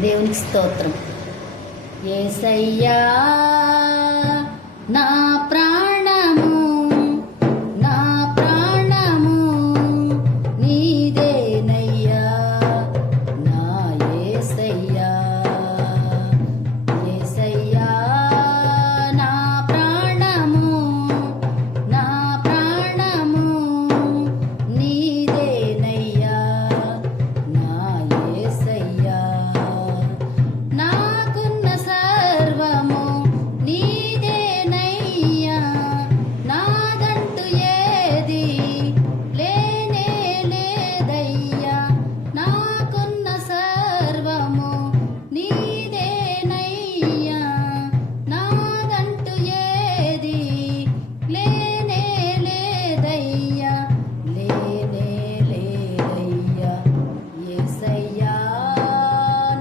దేవునికి స్తోత్రం. యేసయ్యా నా ప్రాణము, నా ప్రాణము నీదేనయ్యా, నా యేసయ్యా. యేసయ్యా నా ప్రాణము, నా ప్రాణము నీదేనయ్యా, నా యేసయ్యా. నాకున్న సర్వము నీదేనయ్యా, నాదంటూ ఏది లేనే లేదయ్యా. నాకున్న సర్వము నీదేనయ్యా, నాదంటూ ఏది లేనే లేదయ్యా, లేనే లేదయ్యా. యేసయ్యా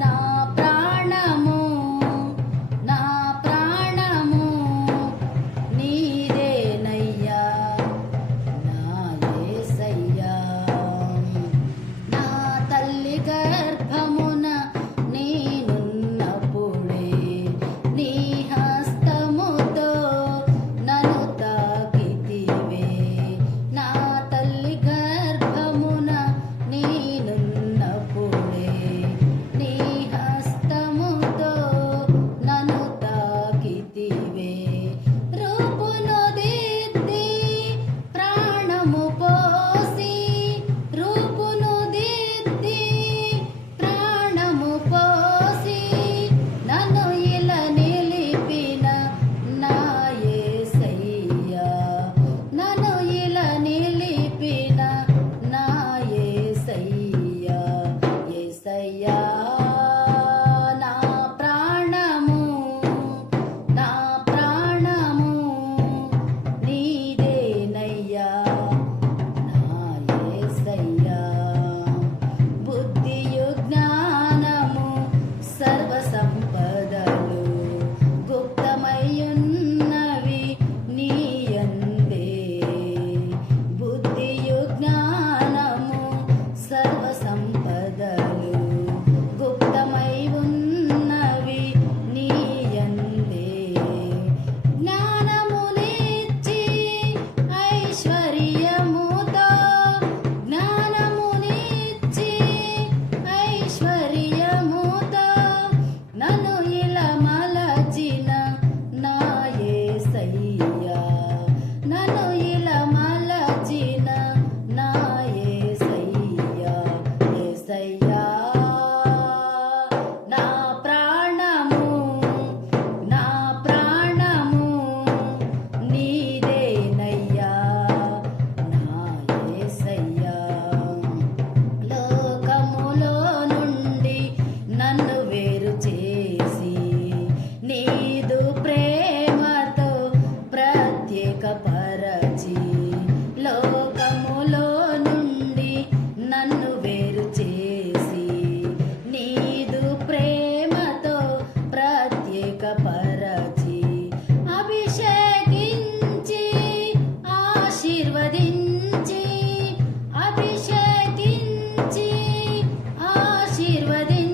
నా ప్రాణము, నా ప్రాణము నీదేనయ్యా, నా యేసయ్యా. నా తల్లి గర్భమున నేనున్నప్పుడే నీ హస్తముతో నన్ను తాకితివే. నా తల్లి గర్భమున నేనున్నప్పుడే నీ హస్తముతో నన్ను తాకితివే. రూపును దిద్ది ప్రాణము పోసి, రూపును దిద్ది ప్రాణము పోసి నన్ను ఇలా నిలిపిన నా యేసయ్యా, నన్ను ఇలా నిలిపిన నా యేసయ్యా. యేసయ్యా నా ప్రాణము, నా ప్రాణము నీదేనయ్యా, నా యేసయ్యా. బుద్ధియు జ్ఞానము సర్వ సంపదలు గుప్తమయ్యున్నవి నీయందే. బుద్ధియు జ్ఞానము సర్వ సంపదలు గుప్తమై ఉన్నవి నీయందే. జ్ఞానమునిచ్చి ఐశ్వర్యముతో, జ్ఞానమునిచ్చి ఐశ్వర్యముతో నన్ను ఇలా మలచిన నా యేసయ్యా, నన్ను ఇలా మలచిన నా యేసయ్యా. యేసయ్యా నా ప్రాణము, నా ప్రాణము నీదేనయ్యా, నా యేసయ్యా. లోకములో నుండి నన్ను వేరు చేసి నీదు ప్రేమతో ప్రత్యేకపరచి, లోకములో నుండి నన్ను వేరు చేసి నీదు ప్రేమతో ప్రత్యేకపరచి, అభిషేకించి ఆశీర్వదించి, అభిషేకించి ఆశీర్వదించి